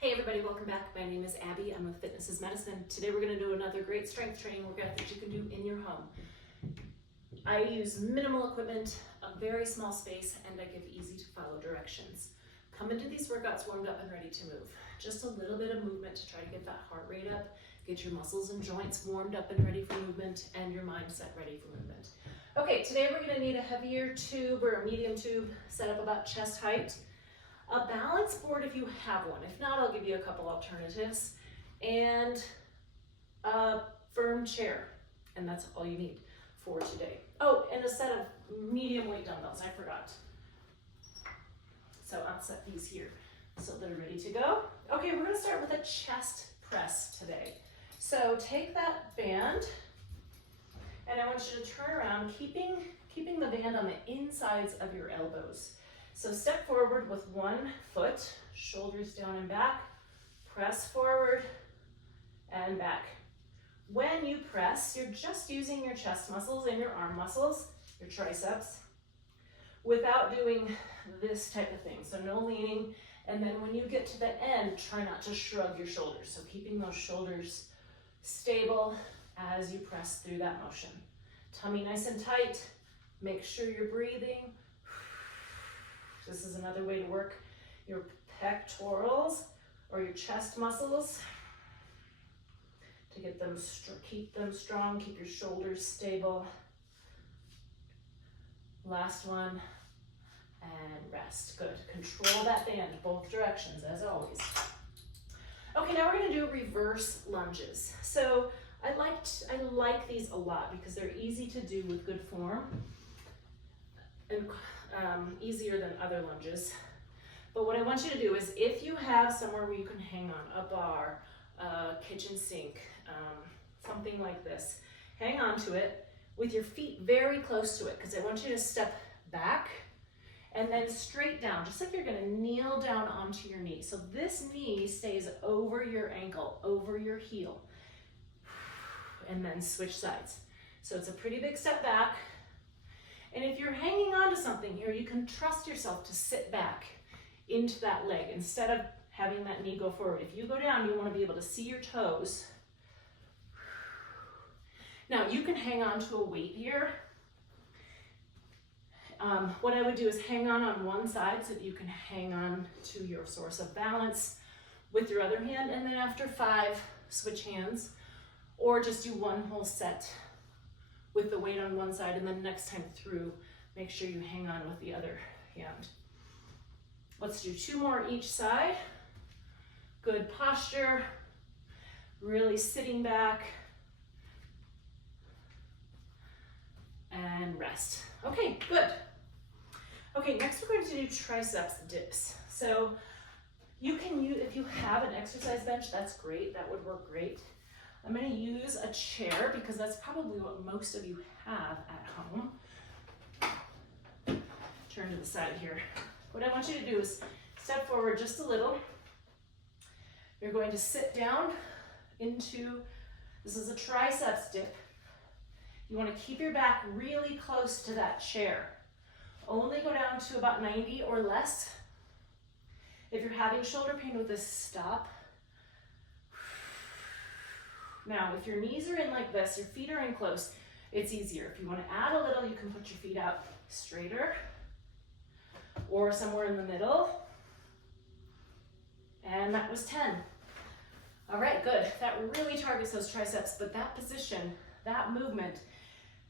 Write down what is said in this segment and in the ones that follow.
Hey everybody, welcome back. My name is Abby. I'm with Fitness is Medicine. Today we're going to do another great strength training workout that you can do in your home. I use minimal equipment, a very small space, and I give easy to follow directions. Come into these workouts warmed up and ready to move. Just a little bit of movement to try to get that heart rate up, get your muscles and joints warmed up and ready for movement, and your mindset ready for movement. Okay, today we're going to need a heavier tube or a medium tube set up about chest height. A balance board if you have one. If not, I'll give you a couple alternatives. And a firm chair. And that's all you need for today. Oh, and a set of medium weight dumbbells, I forgot. So I'll set these here so they're ready to go. Okay, we're gonna start with a chest press today. So take that band, and I want you to turn around, keeping the band on the insides of your elbows. So step forward with one foot, shoulders down and back, press forward and back. When you press, you're just using your chest muscles and your arm muscles, your triceps, without doing this type of thing. So no leaning, and then when you get to the end, try not to shrug your shoulders. So keeping those shoulders stable as you press through that motion. Tummy nice and tight, make sure you're breathing. This is another way to work your pectorals or your chest muscles to get them, keep them strong, keep your shoulders stable. Last one, and rest. Good. Control that band, both directions, as always. Okay, now we're going to do reverse lunges. So I like these a lot because they're easy to do with good form and easier than other lunges. But what I want you to do is, if you have somewhere where you can hang on, a bar, a kitchen sink, something like this, hang on to it with your feet very close to it, because I want you to step back and then straight down, just like you're going to kneel down onto your knee. So this knee stays over your ankle, over your heel, and then switch sides. So it's a pretty big step back. And if you're hanging on to something here, you can trust yourself to sit back into that leg instead of having that knee go forward. If you go down, you want to be able to see your toes. Now, you can hang on to a weight here. What I would do is hang on one side so that you can hang on to your source of balance with your other hand, and then after 5, switch hands, or just do one whole set with the weight on one side, and then next time through, make sure you hang on with the other hand. Let's do 2 more each side. Good posture, really sitting back, and rest. Okay, good. Okay, next we're going to do triceps dips. So you can use, if you have an exercise bench, that's great, that would work great. I'm going to use a chair because that's probably what most of you have at home. Turn to the side here. What I want you to do is step forward just a little. You're going to sit down into, this is a triceps dip. You want to keep your back really close to that chair. Only go down to about 90 or less. If you're having shoulder pain with this, stop. Now, if your knees are in like this, your feet are in close, it's easier. If you want to add a little, you can put your feet out straighter or somewhere in the middle. And that was 10. All right, good. That really targets those triceps, but that position, that movement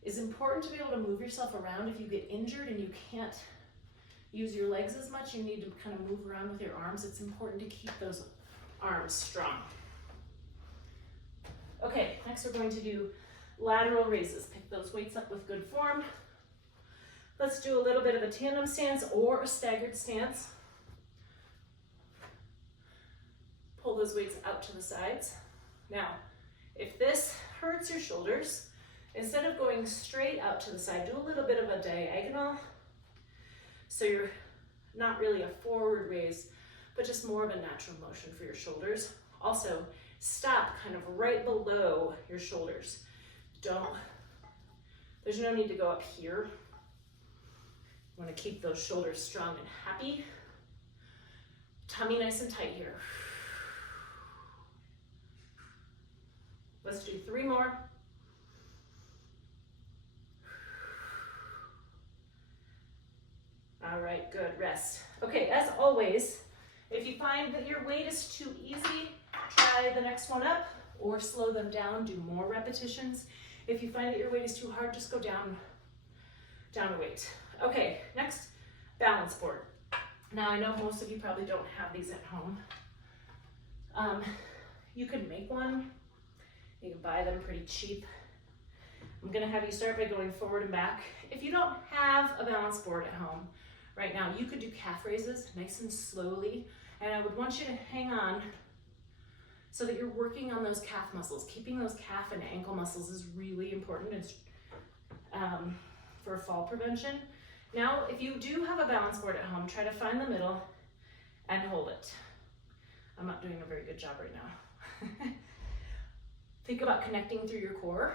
is important to be able to move yourself around. If you get injured and you can't use your legs as much, you need to kind of move around with your arms. It's important to keep those arms strong. Okay, next we're going to do lateral raises. Pick those weights up with good form. Let's do a little bit of a tandem stance or a staggered stance. Pull those weights out to the sides. Now, if this hurts your shoulders, instead of going straight out to the side, do a little bit of a diagonal. So you're not really a forward raise, but just more of a natural motion for your shoulders. Also, stop kind of right below your shoulders. There's no need to go up here. You want to keep those shoulders strong and happy. Tummy nice and tight here. Let's do 3 more. All right, good, rest. Okay, as always, if you find that your weight is too easy, try the next one up or slow them down, do more repetitions. If you find that your weight is too hard, just go down a weight. Okay, next, balance board. Now I know most of you probably don't have these at home. You can make one. You can buy them pretty cheap. I'm gonna have you start by going forward and back. If you don't have a balance board at home right now, you could do calf raises nice and slowly. And I would want you to hang on so that you're working on those calf muscles. Keeping those calf and ankle muscles is really important. It's for fall prevention. Now, if you do have a balance board at home, try to find the middle and hold it. I'm not doing a very good job right now. Think about connecting through your core,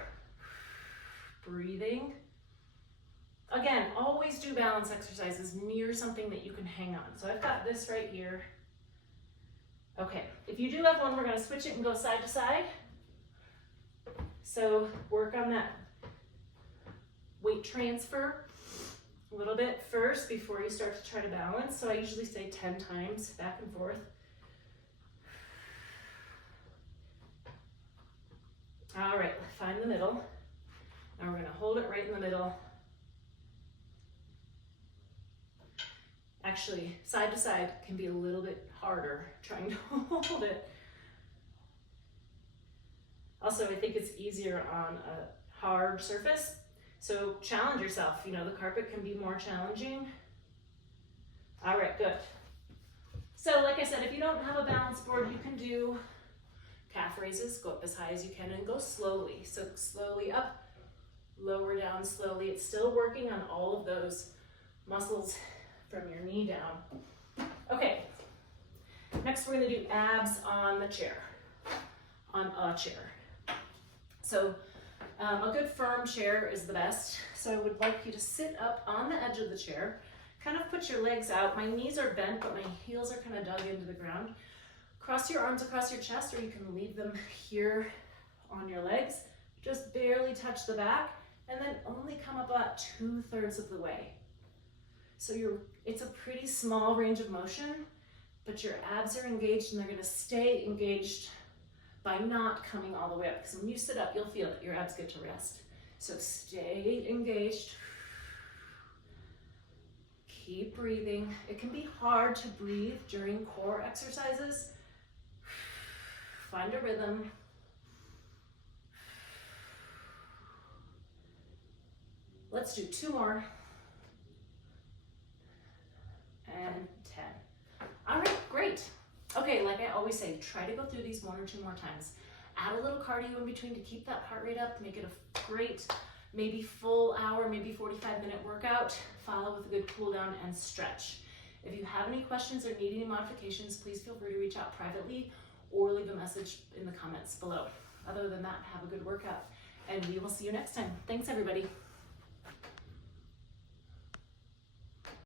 breathing. Again, always do balance exercises near something that you can hang on. So I've got this right here. Okay, if you do have one, we're gonna switch it and go side to side. So work on that weight transfer a little bit first before you start to try to balance. So I usually say 10 times back and forth. All right, find the middle. And we're gonna hold it right in the middle. Actually, side to side can be a little bit harder trying to hold it. Also, I think it's easier on a hard surface. So challenge yourself. You know, the carpet can be more challenging. All right, good. So like I said, if you don't have a balance board, you can do calf raises. Go up as high as you can and go slowly. So slowly up, lower down slowly. It's still working on all of those muscles from your knee down. Okay, next we're gonna do abs on the chair, on a chair. So a good firm chair is the best. So I would like you to sit up on the edge of the chair, kind of put your legs out. My knees are bent, but my heels are kind of dug into the ground. Cross your arms across your chest, or you can leave them here on your legs. Just barely touch the back, and then only come up about 2/3 of the way. So it's a pretty small range of motion, but your abs are engaged and they're gonna stay engaged by not coming all the way up. Because when you sit up, you'll feel it, your abs get to rest. So stay engaged. Keep breathing. It can be hard to breathe during core exercises. Find a rhythm. Let's do 2 more. And 10. All right, great. Okay, like I always say, try to go through these 1 or 2 more times. Add a little cardio in between to keep that heart rate up, make it a great, maybe full hour, maybe 45-minute workout. Follow with a good cool down and stretch. If you have any questions or need any modifications, please feel free to reach out privately or leave a message in the comments below. Other than that, have a good workout, and we will see you next time. Thanks, everybody.